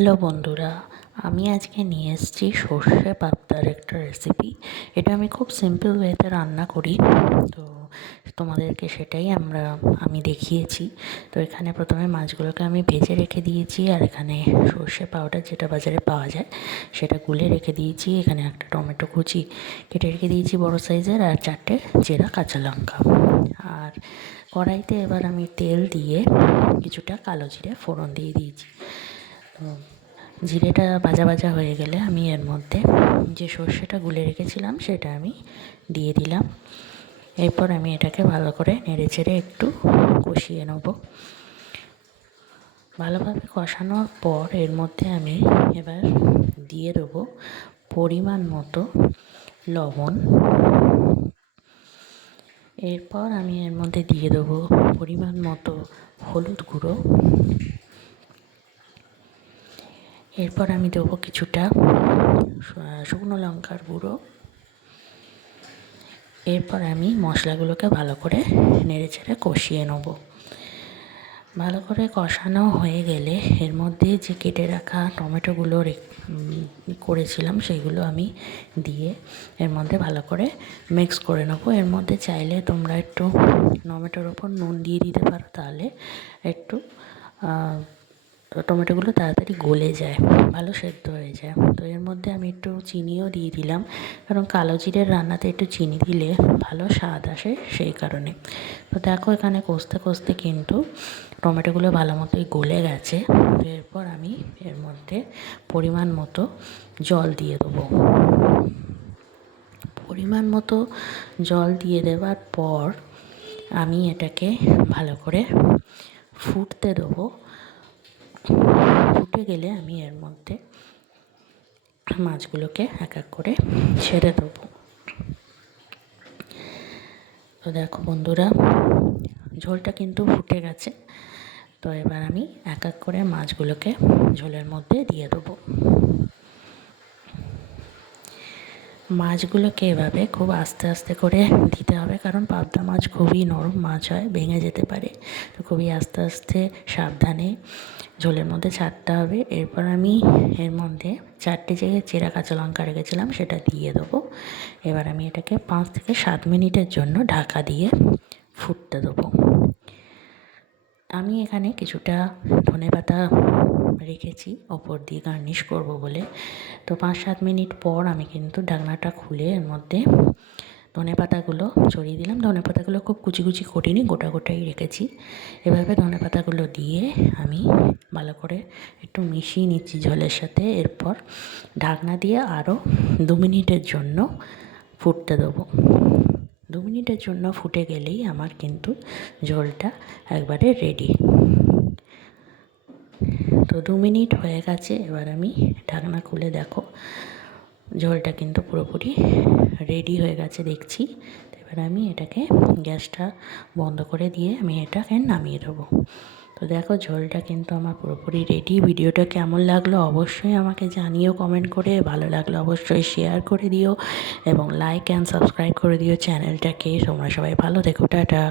Hello বন্ধুরা, আমি আজকে নিয়ে এসেছি সর্ষে পাতার একটা রেসিপি। এটা আমি খুব সিম্পল ওয়েতে রান্না করি, তো তোমাদেরকে সেটাই আমি দেখিয়েছি। তো এখানে প্রথমে মাছগুলোকে আমি ভেজে রেখে দিয়েছি, আর এখানে সর্ষে পাউডার যেটা বাজারে পাওয়া যায় সেটা গুলে রেখে দিয়েছি। এখানে একটা টমেটো কুচি কেটে রেখে দিয়েছি বড় সাইজের, আর 4টে চেরা কাঁচা লঙ্কা। আর কড়াইতে এবার আমি তেল দিয়ে কিছুটা কালো জিরে ফোড়ন দিয়ে দিয়েছি। তো জিরেটা ভাজা ভাজা হয়ে গেলে আমি এর মধ্যে যে সর্ষেটা গুলে রেখেছিলাম সেটা আমি দিয়ে দিলাম। এরপর আমি এটাকে ভালো করে নেড়ে চেড়ে একটু কষিয়ে নেব। ভালোভাবে কষানোর পর এর মধ্যে আমি এবার দিয়ে দেবো পরিমাণ মতো লবণ। এরপর আমি এর মধ্যে দিয়ে দেবো পরিমাণ মতো হলুদ গুঁড়ো। এরপর আমি দেবো কিছুটা শুকনো লঙ্কার গুঁড়ো। এরপর আমি মশলাগুলোকে ভালো করে নেড়ে চেড়ে কষিয়ে নেব। ভালো করে কষানো হয়ে গেলে এর মধ্যে যে কেটে রাখা টমেটোগুলো করেছিলাম সেগুলো আমি দিয়ে এর মধ্যে ভালো করে মিক্স করে নেব। এর মধ্যে চাইলে তোমরা একটু টমেটোর ওপর নুন দিয়ে দিতে পারো, তাহলে একটু টমেটোগুলো তাড়াতাড়ি গলে যায়, ভালো সেদ্ধ হয়ে যায়। তো এর মধ্যে আমি একটু চিনিও দিয়ে দিলাম, কারণ কালো জিরের রান্নাতে একটু চিনি দিলে ভালো স্বাদ আসে, সেই কারণে। তো দেখো এখানে কষতে কষতে কিন্তু টমেটোগুলো ভালো মতোই গলে গেছে। তো এরপর আমি এর মধ্যে পরিমাণ মতো জল দিয়ে দেবো। পরিমাণ মতো জল দিয়ে দেওয়ার পর আমি এটাকে ভালো করে ফুটতে দেবো। ফুটে গেলে আমি এর মধ্যে মাছগুলোকে এক এক করে ছেড়ে দেবো। তো দেখো বন্ধুরা, ঝোলটা কিন্তু ফুটে গেছে। তো এবার আমি এক এক করে মাছগুলোকে ঝোলের মধ্যে দিয়ে দেবো। মাছগুলোকে এভাবে খুব আস্তে আস্তে করে দিতে হবে, কারণ পাবদা মাছ খুবই নরম মাছ হয়, ভেঙে যেতে পারে। তো খুবই আস্তে আস্তে সাবধানে ঝোলের মধ্যে ছাড়তে হবে। এরপর আমি এর মধ্যে 4টে জায়গায় চেরা কাঁচা লঙ্কা রেখেছিলাম সেটা দিয়ে দেবো। এবার আমি এটাকে 5 থেকে 7 মিনিটের জন্য ঢাকা দিয়ে ফুটতে দেবো। আমি এখানে কিছুটা ধনেপাতা রেখেছি ওপর দিয়ে গার্নিশ করব বলে। তো 5-7 মিনিট পর আমি কিন্তু ঢাকনাটা খুলে এর মধ্যে ধনেপাতাগুলো ছড়িয়ে দিলাম। ধনেপাতাগুলো খুব কুচি কুচি করিনি, গোটা গোটাই রেখেছি। এভাবে ধনেপাতাগুলো দিয়ে আমি ভালো করে একটু মিশিয়ে নিচ্ছি ঝোলের সাথে। এরপর ঢাকনা দিয়ে আরও 2 মিনিটের জন্য ফুটতে দেবো। 2 মিনিটের জন্য ফুটে গেলেই আমার কিন্তু ঝোলটা একবারে রেডি। তো 2 মিনিট হয়ে গেছে, এবার আমি ঢাকনা খুলে দেখো ঝোলটা কিন্তু পুরোপুরি রেডি হয়ে গেছে দেখছি। এবার আমি এটাকে গ্যাসটা বন্ধ করে দিয়ে আমি এটাকে নামিয়ে দেবো। তো দেখো ঝোলটা কিন্তু আমার পুরোপুরি রেডি। ভিডিওটা কেমন লাগলো অবশ্যই আমাকে জানিও কমেন্ট করে। ভালো লাগলো অবশ্যই শেয়ার করে দিও এবং লাইক অ্যান্ড সাবস্ক্রাইব করে দিও চ্যানেলটাকে। তোমরা সবাই ভালো থেকো, টাটা।